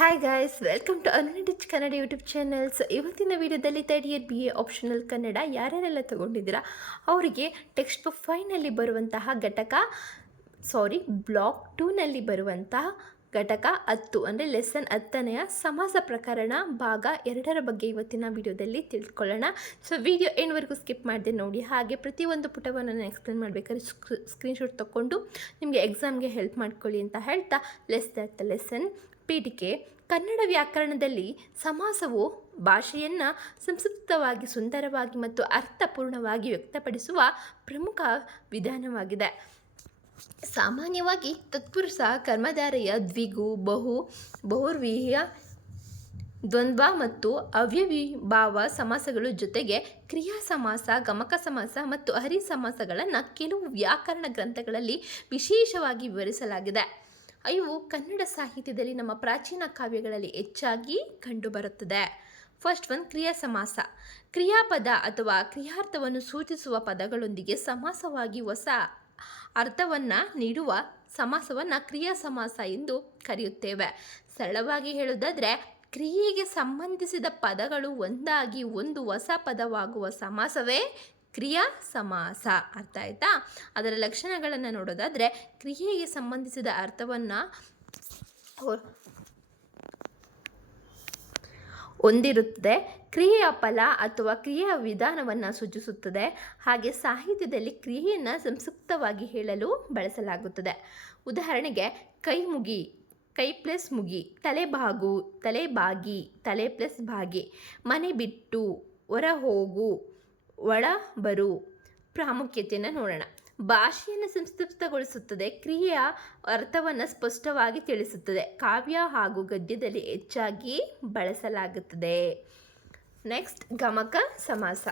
Hi guys, welcome to unlimited Kannada YouTube channels. ಇವತ್ತಿನ ವಿಡಿಯೋದಲ್ಲಿ third year BA optional Kannada ಯಾರ್ಯಾರೆಲ್ಲ ತೊಗೊಂಡಿದ್ದೀರಾ ಅವರಿಗೆ ಟೆಕ್ಸ್ಟ್ ಬುಕ್ 5ನಲ್ಲಿ ಬರುವಂತಹ ಬ್ಲಾಕ್ 2ನಲ್ಲಿ ಬರುವಂತಹ ಘಟಕ 10 ಅಂದರೆ ಲೆಸನ್ 10ನೆಯ ಸಮಾಸ ಪ್ರಕರಣ ಭಾಗ 2ರ ಬಗ್ಗೆ ಇವತ್ತಿನ ವಿಡಿಯೋದಲ್ಲಿ ತಿಳ್ಕೊಳ್ಳೋಣ. ಸೊ ವಿಡಿಯೋ ಎಂಡ್ವರೆಗೂ ಸ್ಕಿಪ್ ಮಾಡಿದೆ ನೋಡಿ. ಹಾಗೆ ಪ್ರತಿಯೊಂದು ಪುಟವನ್ನು ನಾನು ಎಕ್ಸ್ಪ್ಲೇನ್ ಮಾಡಬೇಕಾದ್ರೆ ಸ್ಕ್ರೀನ್ಶಾಟ್ ತೊಗೊಂಡು ನಿಮಗೆ ಎಕ್ಸಾಮ್ಗೆ ಹೆಲ್ಪ್ ಮಾಡ್ಕೊಳ್ಳಿ ಅಂತ ಹೇಳ್ತಾ ಲೆಸನ್ ಪೀಠಿಕೆ. ಕನ್ನಡ ವ್ಯಾಕರಣದಲ್ಲಿ ಸಮಾಸವು ಭಾಷೆಯನ್ನು ಸಂಕ್ಷಿಪ್ತವಾಗಿ, ಸುಂದರವಾಗಿ ಮತ್ತು ಅರ್ಥಪೂರ್ಣವಾಗಿ ವ್ಯಕ್ತಪಡಿಸುವ ಪ್ರಮುಖ ವಿಧಾನವಾಗಿದೆ. ಸಾಮಾನ್ಯವಾಗಿ ತತ್ಪುರುಷ ಕರ್ಮಧಾರೆಯ ದ್ವಿಗು, ಬಹುರ್ವೀಯ, ದ್ವಂದ್ವ ಮತ್ತು ಅವ್ಯವಿಭಾವ ಸಮಾಸಗಳು ಜೊತೆಗೆ ಕ್ರಿಯಾ ಸಮಾಸ, ಗಮಕ ಸಮಾಸ ಮತ್ತು ಹರಿ ಸಮಾಸಗಳನ್ನು ಕೆಲವು ವ್ಯಾಕರಣ ಗ್ರಂಥಗಳಲ್ಲಿ ವಿಶೇಷವಾಗಿ ವಿವರಿಸಲಾಗಿದೆ. ಇವು ಕನ್ನಡ ಸಾಹಿತ್ಯದಲ್ಲಿ ನಮ್ಮ ಪ್ರಾಚೀನ ಕಾವ್ಯಗಳಲ್ಲಿ ಹೆಚ್ಚಾಗಿ ಕಂಡುಬರುತ್ತದೆ. ಫಸ್ಟ್ ಒನ್, ಕ್ರಿಯಾ ಸಮಾಸ. ಕ್ರಿಯಾಪದ ಅಥವಾ ಕ್ರಿಯಾರ್ಥವನ್ನು ಸೂಚಿಸುವ ಪದಗಳೊಂದಿಗೆ ಸಮಾಸವಾಗಿ ಹೊಸ ಅರ್ಥವನ್ನು ನೀಡುವ ಸಮಾಸವನ್ನು ಕ್ರಿಯಾ ಸಮಾಸ ಎಂದು ಕರೆಯುತ್ತೇವೆ. ಸರಳವಾಗಿ ಹೇಳುವುದಾದರೆ, ಕ್ರಿಯೆಗೆ ಸಂಬಂಧಿಸಿದ ಪದಗಳು ಒಂದಾಗಿ ಒಂದು ಹೊಸ ಪದವಾಗುವ ಸಮಾಸವೇ ಕ್ರಿಯಾ ಸಮಾಸ. ಅರ್ಥ ಆಯ್ತಾ? ಅದರ ಲಕ್ಷಣಗಳನ್ನು ನೋಡೋದಾದರೆ, ಕ್ರಿಯೆಗೆ ಸಂಬಂಧಿಸಿದ ಅರ್ಥವನ್ನು ಹೊಂದಿರುತ್ತದೆ, ಕ್ರಿಯೆಯ ಫಲ ಅಥವಾ ಕ್ರಿಯೆಯ ವಿಧಾನವನ್ನು ಸೂಚಿಸುತ್ತದೆ. ಹಾಗೆ ಸಾಹಿತ್ಯದಲ್ಲಿ ಕ್ರಿಯೆಯನ್ನು ಸಂಕ್ಷಿಪ್ತವಾಗಿ ಹೇಳಲು ಬಳಸಲಾಗುತ್ತದೆ. ಉದಾಹರಣೆಗೆ, ಕೈಮುಗಿ, ಕೈ ಪ್ಲಸ್ ಮುಗಿ, ತಲೆಬಾಗು, ತಲೆಬಾಗಿ, ತಲೆ ಪ್ಲಸ್ ಬಾಗಿ, ಮನೆ ಬಿಟ್ಟು, ಹೊರ ಹೋಗು, ಒಳ ಬರು. ಪ್ರಾಮುಖ್ಯತೆಯನ್ನು ನೋಡೋಣ. ಭಾಷೆಯನ್ನು ಸಂಕ್ಷಿಪ್ತಗೊಳಿಸುತ್ತದೆ, ಕ್ರಿಯೆಯ ಅರ್ಥವನ್ನು ಸ್ಪಷ್ಟವಾಗಿ ತಿಳಿಸುತ್ತದೆ. ಕಾವ್ಯ ಹಾಗೂ ಗದ್ಯದಲ್ಲಿ ಹೆಚ್ಚಾಗಿ ಬಳಸಲಾಗುತ್ತದೆ. ನೆಕ್ಸ್ಟ್, ಗಮಕ ಸಮಾಸ.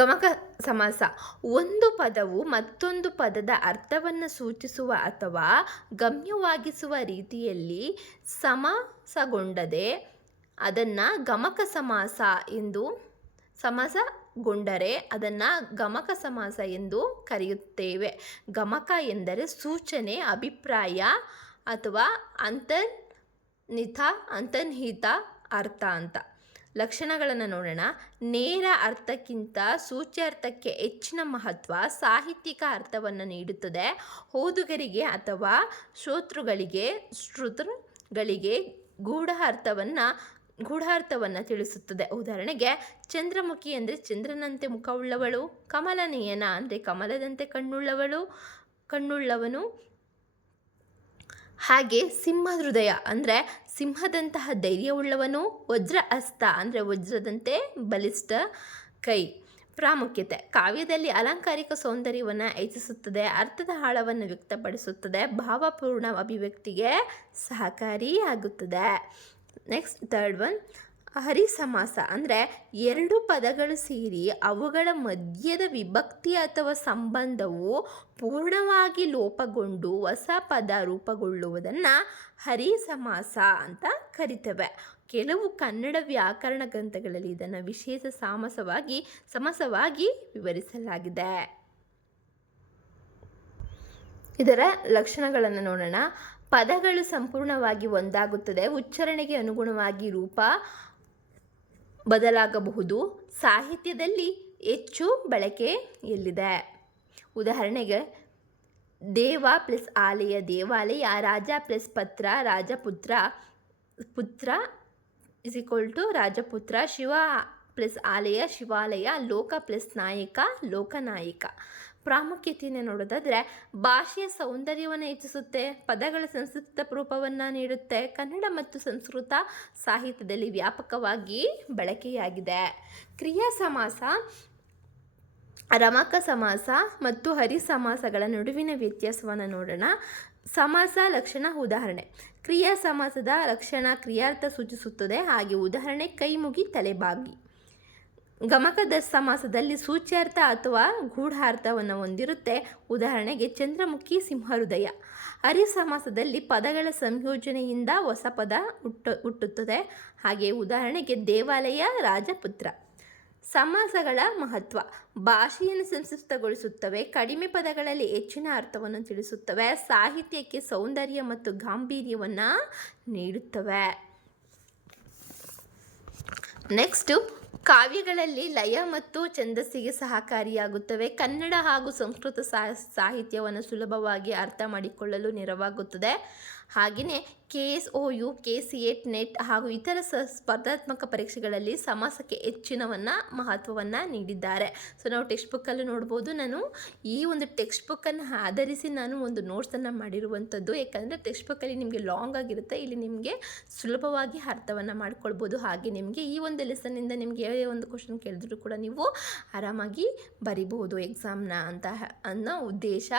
ಗಮಕ ಸಮಾಸ ಒಂದು ಪದವು ಮತ್ತೊಂದು ಪದದ ಅರ್ಥವನ್ನು ಸೂಚಿಸುವ ಅಥವಾ ಗಮ್ಯವಾಗಿಸುವ ರೀತಿಯಲ್ಲಿ ಸಮಾಸಗೊಂಡರೆ ಅದನ್ನು ಗಮಕ ಸಮಾಸ ಎಂದು ಕರೆಯುತ್ತೇವೆ. ಗಮಕ ಎಂದರೆ ಸೂಚನೆ, ಅಭಿಪ್ರಾಯ ಅಥವಾ ಅಂತರ್ನಿಹಿತ ಅರ್ಥ ಅಂತ. ಲಕ್ಷಣಗಳನ್ನು ನೋಡೋಣ. ನೇರ ಅರ್ಥಕ್ಕಿಂತ ಸೂಚ್ಯಾರ್ಥಕ್ಕೆ ಹೆಚ್ಚಿನ ಮಹತ್ವ, ಸಾಹಿತ್ಯಿಕ ಅರ್ಥವನ್ನು ನೀಡುತ್ತದೆ. ಓದುಗರಿಗೆ ಅಥವಾ ಶ್ರೋತೃಗಳಿಗೆ ಗೂಢಾರ್ಥವನ್ನು ತಿಳಿಸುತ್ತದೆ. ಉದಾಹರಣೆಗೆ, ಚಂದ್ರಮುಖಿ ಅಂದರೆ ಚಂದ್ರನಂತೆ ಮುಖವುಳ್ಳವಳು, ಕಮಲನಯನ ಅಂದರೆ ಕಮಲದಂತೆ ಕಣ್ಣುಳ್ಳವನು. ಹಾಗೆ ಸಿಂಹಹೃದಯ ಅಂದರೆ ಸಿಂಹದಂತಹ ಧೈರ್ಯವುಳ್ಳವನು, ವಜ್ರ ಹಸ್ತ ಅಂದರೆ ವಜ್ರದಂತೆ ಬಲಿಷ್ಠ ಕೈ. ಪ್ರಾಮುಖ್ಯತೆ: ಕಾವ್ಯದಲ್ಲಿ ಅಲಂಕಾರಿಕ ಸೌಂದರ್ಯವನ್ನು ಹೆಚ್ಚಿಸುತ್ತದೆ, ಅರ್ಥದ ಆಳವನ್ನು ವ್ಯಕ್ತಪಡಿಸುತ್ತದೆ, ಭಾವಪೂರ್ಣ ಅಭಿವ್ಯಕ್ತಿಗೆ ಸಹಕಾರಿಯಾಗುತ್ತದೆ. ನೆಕ್ಸ್ಟ್, ಥರ್ಡ್ ಒನ್, ಹರಿ ಸಮಾಸ ಅಂದರೆ ಎರಡು ಪದಗಳು ಸೇರಿ ಅವುಗಳ ಮಧ್ಯದ ವಿಭಕ್ತಿ ಅಥವಾ ಸಂಬಂಧವು ಪೂರ್ಣವಾಗಿ ಲೋಪಗೊಂಡು ಹೊಸ ಪದ ರೂಪುಗೊಳ್ಳುವುದನ್ನು ಹರಿ ಸಮಾಸ ಅಂತ ಕರಿತೇವೆ. ಕೆಲವು ಕನ್ನಡ ವ್ಯಾಕರಣ ಗ್ರಂಥಗಳಲ್ಲಿ ಇದನ್ನು ವಿಶೇಷ ಸಮಾಸವಾಗಿ ವಿವರಿಸಲಾಗಿದೆ. ಇದರ ಲಕ್ಷಣಗಳನ್ನು ನೋಡೋಣ. ಪದಗಳು ಸಂಪೂರ್ಣವಾಗಿ ಒಂದಾಗುತ್ತದೆ, ಉಚ್ಚಾರಣೆಗೆ ಅನುಗುಣವಾಗಿ ರೂಪ ಬದಲಾಗಬಹುದು, ಸಾಹಿತ್ಯದಲ್ಲಿ ಹೆಚ್ಚು ಬಳಕೆಯಲ್ಲಿದೆ. ಉದಾಹರಣೆಗೆ, ದೇವ ಪ್ಲಸ್ ಆಲಯ ದೇವಾಲಯ, ರಾಜ ಪ್ಲಸ್ ಪತ್ರ ರಾಜಪುತ್ರ ರಾಜಪುತ್ರ, ಶಿವ ಪ್ಲಸ್ ಆಲಯ ಶಿವಾಲಯ, ಲೋಕ ಪ್ಲಸ್ ನಾಯಕ ಲೋಕನಾಯಕ. ಪ್ರಾಮುಖ್ಯತೆಯನ್ನು ನೋಡೋದಾದರೆ, ಭಾಷೆಯ ಸೌಂದರ್ಯವನ್ನು ಹೆಚ್ಚಿಸುತ್ತೆ, ಪದಗಳ ಸಂಕ್ಷಿಪ್ತ ರೂಪವನ್ನು ನೀಡುತ್ತೆ, ಕನ್ನಡ ಮತ್ತು ಸಂಸ್ಕೃತ ಸಾಹಿತ್ಯದಲ್ಲಿ ವ್ಯಾಪಕವಾಗಿ ಬಳಕೆಯಾಗಿದೆ. ಕ್ರಿಯಾ ಸಮಾಸ, ರಮಕ ಸಮಾಸ ಮತ್ತು ಹರಿ ಸಮಾಸಗಳ ನಡುವಿನ ವ್ಯತ್ಯಾಸವನ್ನು ನೋಡೋಣ. ಸಮಾಸ ಲಕ್ಷಣ. ಉದಾಹರಣೆ, ಕ್ರಿಯಾ ಸಮಾಸದ ಲಕ್ಷಣ ಕ್ರಿಯಾರ್ಥ ಸೂಚಿಸುತ್ತದೆ. ಹಾಗೆ ಉದಾಹರಣೆ, ಕೈಮುಗಿ, ತಲೆಬಾಗಿ. ಗಮಕದ ಸಮಾಸದಲ್ಲಿ ಸೂಚ್ಯಾರ್ಥ ಅಥವಾ ಗೂಢಾರ್ಥವನ್ನು ಹೊಂದಿರುತ್ತೆ. ಉದಾಹರಣೆಗೆ, ಚಂದ್ರಮುಖಿ, ಸಿಂಹಹೃದಯ. ಹರಿ ಸಮಾಸದಲ್ಲಿ ಪದಗಳ ಸಂಯೋಜನೆಯಿಂದ ಹೊಸ ಪದ ಹುಟ್ಟುತ್ತದೆ. ಹಾಗೆ ಉದಾಹರಣೆಗೆ, ದೇವಾಲಯ, ರಾಜಪುತ್ರ. ಸಮಾಸಗಳ ಮಹತ್ವ. ಭಾಷೆಯನ್ನು ಸಂಕ್ಷಿಪ್ತಗೊಳಿಸುತ್ತವೆ, ಕಡಿಮೆ ಪದಗಳಲ್ಲಿ ಹೆಚ್ಚಿನ ಅರ್ಥವನ್ನು ತಿಳಿಸುತ್ತವೆ, ಸಾಹಿತ್ಯಕ್ಕೆ ಸೌಂದರ್ಯ ಮತ್ತು ಗಾಂಭೀರ್ಯವನ್ನು ನೀಡುತ್ತವೆ. ನೆಕ್ಸ್ಟು, ಕಾವ್ಯಗಳಲ್ಲಿ ಲಯ ಮತ್ತು ಛಂದಸ್ಸಿಗೆ ಸಹಕಾರಿಯಾಗುತ್ತವೆ. ಕನ್ನಡ ಹಾಗೂ ಸಂಸ್ಕೃತ ಸಾಹಿತ್ಯವನ್ನು ಸುಲಭವಾಗಿ ಅರ್ಥ ಮಾಡಿಕೊಳ್ಳಲು ನೆರವಾಗುತ್ತದೆ. ಹಾಗೆಯೇ KSOU, KCET, ನೆಟ್ ಹಾಗೂ ಇತರ ಸ್ಪರ್ಧಾತ್ಮಕ ಪರೀಕ್ಷೆಗಳಲ್ಲಿ ಸಮಾಸಕ್ಕೆ ಹೆಚ್ಚಿನವನ್ನು ಮಹತ್ವವನ್ನು ನೀಡಿದ್ದಾರೆ. ಸೊ ನಾವು ಟೆಕ್ಸ್ಟ್ ಬುಕ್ಕಲ್ಲೂ ನೋಡ್ಬೋದು. ನಾನು ಈ ಒಂದು ಟೆಕ್ಸ್ಟ್ ಬುಕ್ಕನ್ನು ಆಧರಿಸಿ ನಾನು ಒಂದು ನೋಟ್ಸನ್ನು ಮಾಡಿರುವಂಥದ್ದು. ಯಾಕಂದರೆ ಟೆಕ್ಸ್ಟ್ ಬುಕ್ಕಲ್ಲಿ ನಿಮಗೆ ಲಾಂಗ್ ಆಗಿರುತ್ತೆ, ಇಲ್ಲಿ ನಿಮಗೆ ಸುಲಭವಾಗಿ ಅರ್ಥವನ್ನು ಮಾಡ್ಕೊಳ್ಬೋದು. ಹಾಗೆ ನಿಮಗೆ ಈ ಒಂದು ಲೆಸನ್ನಿಂದ ನಿಮಗೆ ಯಾವುದೇ ಒಂದು ಕ್ವಶನ್ ಕೇಳಿದ್ರು ಕೂಡ ನೀವು ಆರಾಮಾಗಿ ಬರಿಬಹುದು ಎಕ್ಸಾಮ್ನ ಅನ್ನೋ ಉದ್ದೇಶ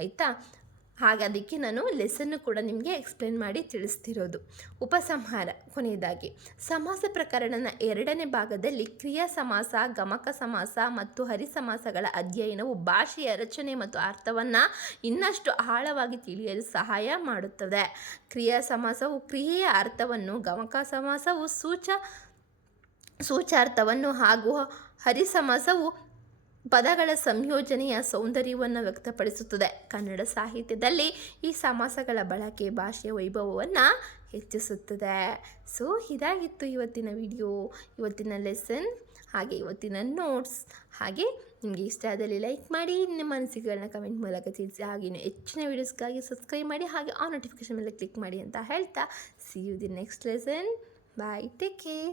ಆಯಿತಾ. ಹಾಗೆ ಅದಕ್ಕೆ ನಾನು ಲೆಸನ್ನು ಕೂಡ ನಿಮಗೆ ಎಕ್ಸ್ಪ್ಲೇನ್ ಮಾಡಿ ತಿಳಿಸ್ತಿರೋದು. ಉಪಸಂಹಾರ. ಕೊನೆಯದಾಗಿ, ಸಮಾಸ ಪ್ರಕರಣನ 2ನೇ ಭಾಗದಲ್ಲಿ ಕ್ರಿಯಾ ಸಮಾಸ, ಗಮಕ ಸಮಾಸ ಮತ್ತು ಹರಿಸಮಾಸಗಳ ಅಧ್ಯಯನವು ಭಾಷೆಯ ರಚನೆ ಮತ್ತು ಅರ್ಥವನ್ನು ಇನ್ನಷ್ಟು ಆಳವಾಗಿ ತಿಳಿಯಲು ಸಹಾಯ ಮಾಡುತ್ತದೆ. ಕ್ರಿಯಾ ಸಮಾಸವು ಕ್ರಿಯೆಯ ಅರ್ಥವನ್ನು, ಗಮಕ ಸಮಾಸವು ಸೂಚಾರ್ಥವನ್ನು ಹಾಗೂ ಹರಿಸಮಾಸವು ಪದಗಳ ಸಂಯೋಜನೆಯ ಸೌಂದರ್ಯವನ್ನು ವ್ಯಕ್ತಪಡಿಸುತ್ತದೆ. ಕನ್ನಡ ಸಾಹಿತ್ಯದಲ್ಲಿ ಈ ಸಮಾಸಗಳ ಬಳಕೆ ಭಾಷೆಯ ವೈಭವವನ್ನು ಹೆಚ್ಚಿಸುತ್ತದೆ. ಸೊ ಇದಾಗಿತ್ತು ಇವತ್ತಿನ ವಿಡಿಯೋ, ಇವತ್ತಿನ ಲೆಸನ್, ಹಾಗೆ ಇವತ್ತಿನ ನೋಟ್ಸ್. ಹಾಗೆ ನಿಮಗೆ ಇಷ್ಟ ಆದಲ್ಲಿ ಲೈಕ್ ಮಾಡಿ, ನಿಮ್ಮ ಅನಿಸಿಕೆಗಳನ್ನ ಕಮೆಂಟ್ ಮೂಲಕ ತಿಳಿಸಿ. ಹಾಗೆಯೇ ಹೆಚ್ಚಿನ ವೀಡಿಯೋಸ್ಗಾಗಿ ಸಬ್ಸ್ಕ್ರೈಬ್ ಮಾಡಿ, ಹಾಗೆ ಆನ್ ನೋಟಿಫಿಕೇಷನ್ ಮೇಲೆ ಕ್ಲಿಕ್ ಮಾಡಿ ಅಂತ ಹೇಳ್ತಾ, see you the next lesson. Bye, take care.